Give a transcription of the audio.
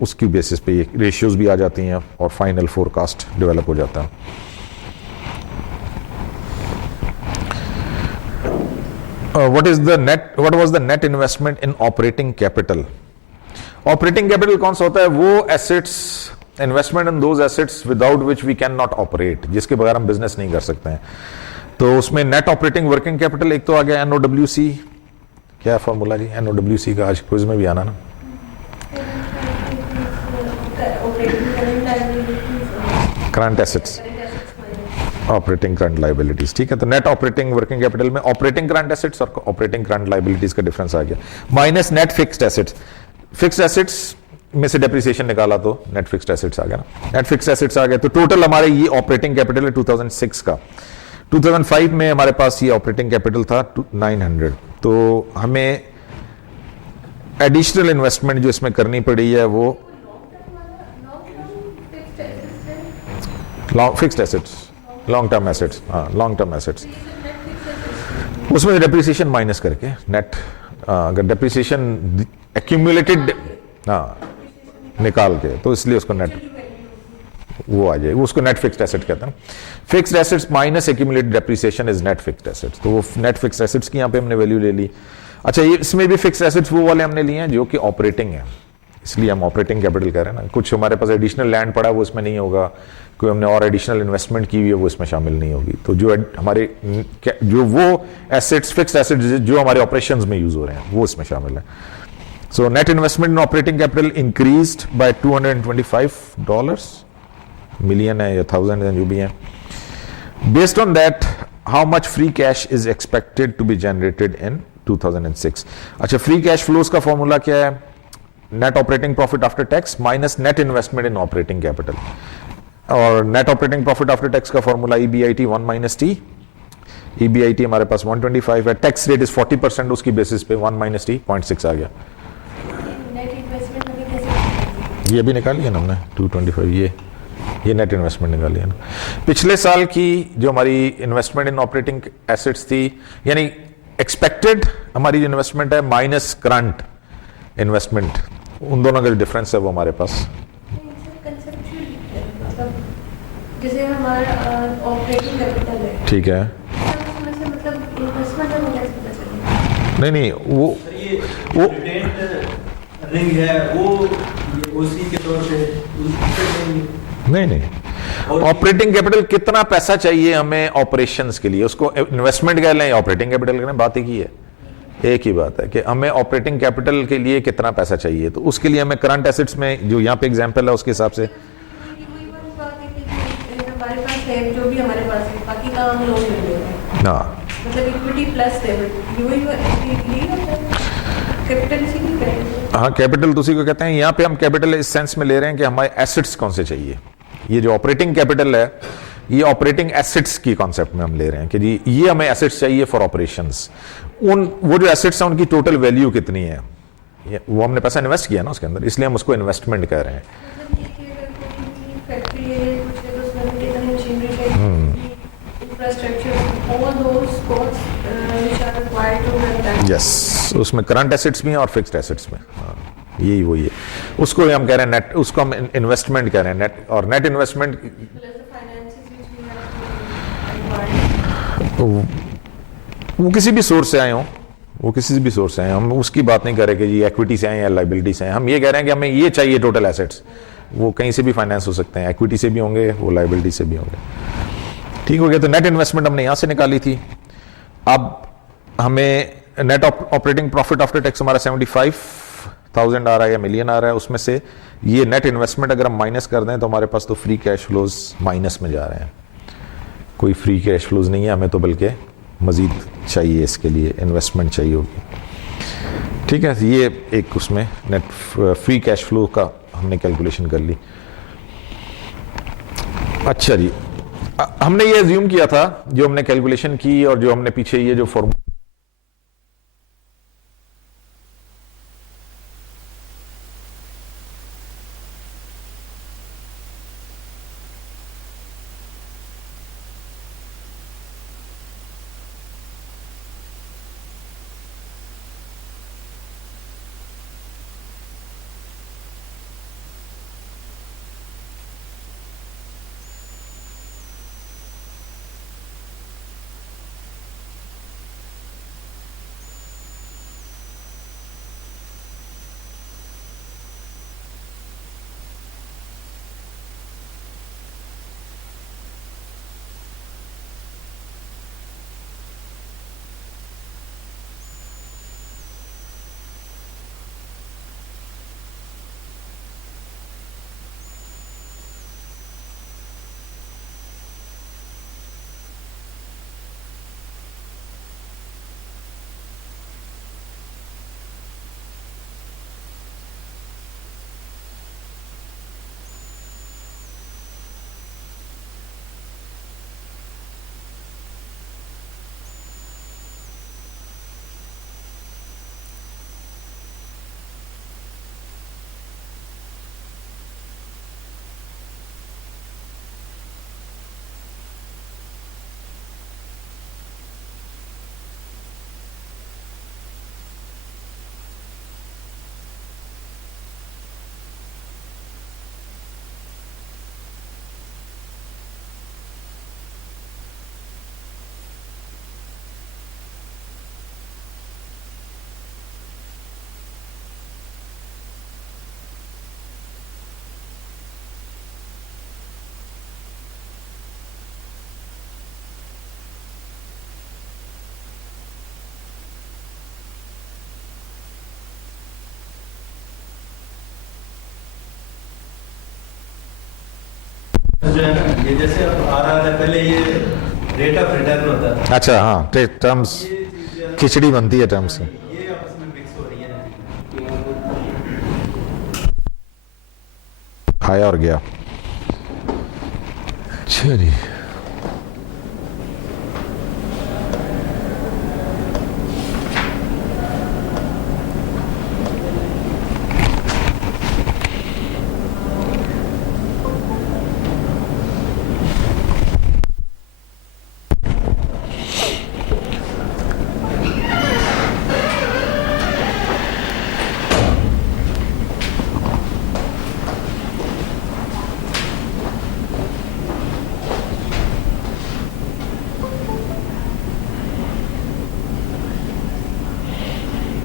उसकी बेसिस पे ये रेशियोज भी आ जाती हैं और फाइनल फोरकास्ट डेवलप हो जाता है। What was the net investment in operating capital? Operating capital कौन सा होता है? वो assets, investment in those assets without which we can not operate, जिसके बगैर हम बिजनेस नहीं कर सकते हैं। तो उसमें नेट ऑपरेटिंग वर्किंग कैपिटल एक तो आ गया NOWC। क्या फॉर्मूला जी NOWC का? आज क्विज में भी आना ना। Current assets, operating current liabilities. ठीक है, तो नेट ऑपरेटिंग वर्किंग कैपिटल में ऑपरेटिंग करंट एसेट्स और ऑपरेटिंग करंट लाइबिलिटीज का डिफरेंस आ गया, minus net fixed assets. Fixed assets में से डेप्रिसिएशन निकाला तो नेट फिक्स्ड एसेट्स आ गया ना। नेट फिक्स्ड एसेट्स आ गए तो टोटल हमारे ये ऑपरेटिंग कैपिटल है 2006 का। 2005 में हमारे पास ये ऑपरेटिंग कैपिटल था 900। तो हमें एडिशनल इन्वेस्टमेंट जो इसमें करनी पड़ी है वो fixed assets, long term assets, हाँ लॉन्ग टर्म एसेट्स। उसमें डेप्रिसिएशन माइनस करके नेट, अगर डेप्रिसिएशन एक्यूमुलेटेड हाँ निकाल के, तो इसलिए उसको नेट वो आ जाएगा, उसको नेट फिक्स्ड एसेट कहते हैं। Fixed assets minus accumulated depreciation is net fixed assets. तो वो नेट फिक्स्ड एसेट्स की यहाँ पे हमने वैल्यू ले ली। अच्छा, ये इसमें भी फिक्स्ड एसेट्स वो वाले हमने लिए हैं जो कि ऑपरेटिंग है, इसलिए हम ऑपरेटिंग कैपिटल कह रहे हैं ना। कुछ हमारे पास एडिशनल लैंड पड़ा वो इसमें नहीं होगा, कोई हमने और एडिशनल इन्वेस्टमेंट की हुई है वो इसमें शामिल नहीं होगी। तो जो हमारे जो वो एसेट्स, फिक्स्ड एसेट्स जो हमारे ऑपरेशंस में यूज हो रहे हैं वो इसमें शामिल है। So net investment in operating capital increased by $225 million है या 1000 है जो भी है। Based on that how much free cash is expected to be generated in 2006। अच्छा, फ्री कैश फ्लोज का फॉर्मूला क्या है? Net operating profit after tax minus net investment in operating capital. और net operating profit after tax का formula EBIT 1 minus T। EBIT हमारे पास 125 है, tax rate is 40%, उसकी basis पे 1 माइनस T 0.6 आ गया। ये भी निकाल लिया ना हमने 225, ये नेट इन्वेस्टमेंट निकाली है ना। पिछले साल की जो हमारी इन्वेस्टमेंट इन ऑपरेटिंग एसेट्स थी, यानी एक्सपेक्टेड हमारी जो इन्वेस्टमेंट है माइनस करंट इन्वेस्टमेंट, उन दोनों का जो डिफरेंस है वो हमारे पास। जैसे हमारा ऑपरेटिंग कैपिटल है, ठीक है, मतलब इन्वेस्टमेंट है, नहीं वो है वो उसी के तौर पे नहीं ऑपरेटिंग कैपिटल कितना पैसा चाहिए हमें ऑपरेशंस के लिए, उसको इन्वेस्टमेंट कह लें ऑपरेटिंग कैपिटल कह लें, बात एक ही है, एक ही बात है कि हमें ऑपरेटिंग कैपिटल के लिए कितना पैसा चाहिए। तो उसके लिए हमें करंट एसेट्स में जो यहाँ पे एग्जांपल है उसके हिसाब से हमारे पास है जो भी हमारे पास है, बाकी का हम लोन ले रहे हैं, हाँ मतलब इक्विटी प्लस डेबिट, यही कैपिटल इसी की करेंगे। हाँ, कैपिटल तो उसी को कहते हैं। यहाँ पे हम कैपिटल इस सेंस में ले रहे हैं कि हमारे एसेट्स कौन से चाहिए। ये जो ऑपरेटिंग कैपिटल है ये ऑपरेटिंग एसेट्स की कॉन्सेप्ट में हम ले रहे हैं कि जी ये हमें एसेट्स चाहिए फॉर ऑपरेशंस। वो जो एसेट्स हैं उनकी टोटल वैल्यू कितनी है, वो हमने पैसा इन्वेस्ट किया ना उसके अंदर, इसलिए हम उसको इन्वेस्टमेंट कह रहे हैं। यस, उसमें करंट एसेट्स भी हैं और फिक्स्ड एसेट्स में, हाँ, यही वही है, उसको हम कह रहे हैं नेट, उसको हम इन्वेस्टमेंट कह रहे हैं नेट। और नेट इन्वेस्टमेंट वो किसी भी सोर्स से आए हों, वो किसी भी सोर्स से आए, हम उसकी बात नहीं कर रहे कि जी इक्विटी से आए या लाइबिलिटी से आए, हम ये कह रहे हैं कि हमें ये चाहिए टोटल एसेट्स। वो कहीं से भी फाइनेंस हो सकते हैं, इक्विटी से भी होंगे, वो लाइबिलिटी से भी होंगे। ठीक हो गया, तो नेट इन्वेस्टमेंट हमने यहां से निकाली थी। अब हमें net operating profit after tax हमारा 75,000 आ रहा है या मिलियन आ रहा है, उसमें से ये नेट इन्वेस्टमेंट अगर हम माइनस कर दें तो हमारे पास तो फ्री कैश फ्लोज माइनस में जा रहे हैं, कोई फ्री कैश फ्लोज नहीं है, हमें तो बल्कि मजीद चाहिए, इसके लिए इन्वेस्टमेंट चाहिए होगी। ठीक है, ये एक उसमें नेट फ्री कैश फ्लो का हमने कैलकुलेशन कर ली। अच्छा जी, हमने ये अज्यूम किया था, जो हमने कैलकुलेशन की और जो हमने पीछे ये जो फॉर्मूला जो है ना, ये जैसे अब आ रहा है, पहले ये रेट ऑफ रिटर्न होता था, अच्छा हाँ, टर्म्स ये चीज़ जो है, खिचड़ी बनती है टर्म्स से। ये आपस में मिक्स हो रही है। आया और गया। चलिए